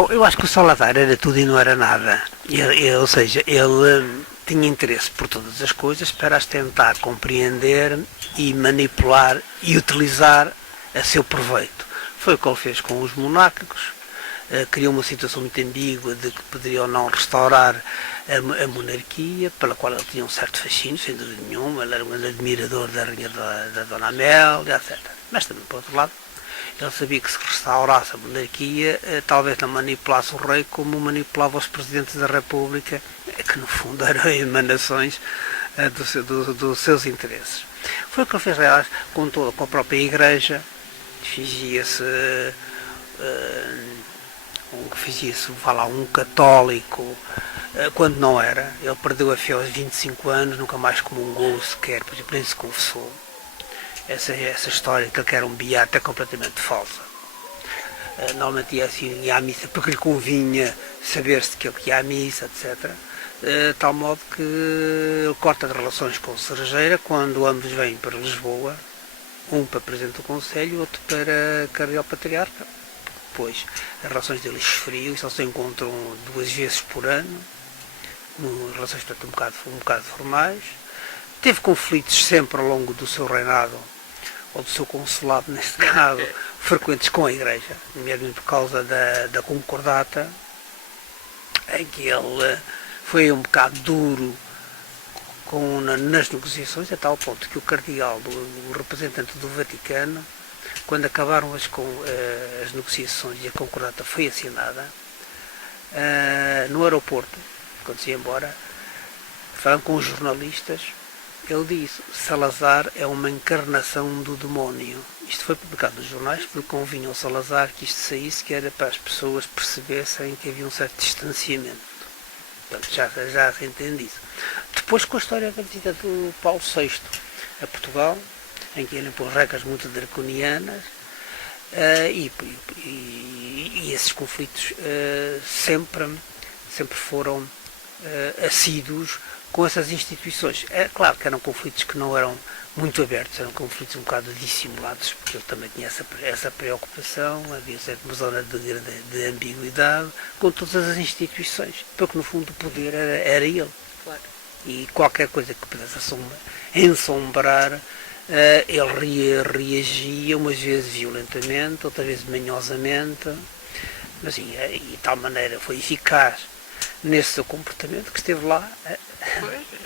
Bom, eu acho que o Salazar era tudo e não era nada. Ou seja, ele tinha interesse por todas as coisas para as tentar compreender e manipular e utilizar a seu proveito. Foi o que ele fez com os monárquicos. Criou uma situação muito ambígua de que poderia ou não restaurar a monarquia, pela qual ele tinha um certo fascínio, sem dúvida nenhuma. Ele era um admirador da rainha da Dona Amélia, etc. Mas também, por outro lado, ele sabia que se restaurasse a monarquia, talvez não manipulasse o rei como manipulava os presidentes da República, que no fundo eram emanações dos seus interesses. Foi o que ele fez, aliás, com a própria Igreja. Fingia-se um católico, quando não era. Ele perdeu a fé aos 25 anos, nunca mais comungou sequer, por exemplo, nem se confessou. Essa história de que ele era um beato é completamente falsa. Normalmente ia à missa porque lhe convinha saber-se que ele ia à missa, etc. De tal modo que ele corta as relações com o Cerejeira quando ambos vêm para Lisboa, um para Presidente do Conselho e outro para Cardeal Patriarca. Depois as relações deles esfriam e só se encontram 2 vezes por ano, relações portanto, um bocado formais. Teve conflitos sempre ao longo do seu reinado, ou do seu consulado neste caso, frequentes com a Igreja, mesmo por causa da concordata, em que ele foi um bocado duro nas negociações, a tal ponto que o cardeal, o representante do Vaticano, quando acabaram as negociações e a concordata foi assinada, no aeroporto, quando se ia embora, falando com os jornalistas, ele disse: Salazar é uma encarnação do demónio. Isto foi publicado nos jornais porque convinha ao Salazar que isto saísse, que era para as pessoas percebessem que havia um certo distanciamento. Portanto, já se entende isso. Depois, com a história da visita do Paulo VI a Portugal, em que ele impôs regras muito draconianas, e esses conflitos sempre foram assíduos com essas instituições. É claro que eram conflitos que não eram muito abertos, eram conflitos um bocado dissimulados, porque ele também tinha essa preocupação, havia certa zona de ambiguidade com todas as instituições, porque no fundo o poder era ele. Claro. E qualquer coisa que pudesse ensombrar, ele reagia, umas vezes violentamente, outras vezes manhosamente, mas e de tal maneira foi eficaz nesse seu comportamento que esteve lá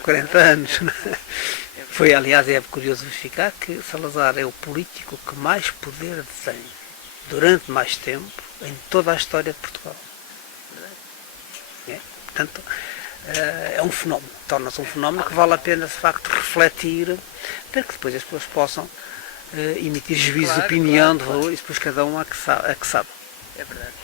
40 anos. Foi, aliás, é curioso verificar que Salazar é o político que mais poder tem durante mais tempo em toda a história de Portugal. Portanto, é um fenómeno, torna-se um fenómeno que vale a pena, de facto, refletir, para que depois as pessoas possam emitir juízo de opinião, de valor, e depois cada um a que sabe. É verdade.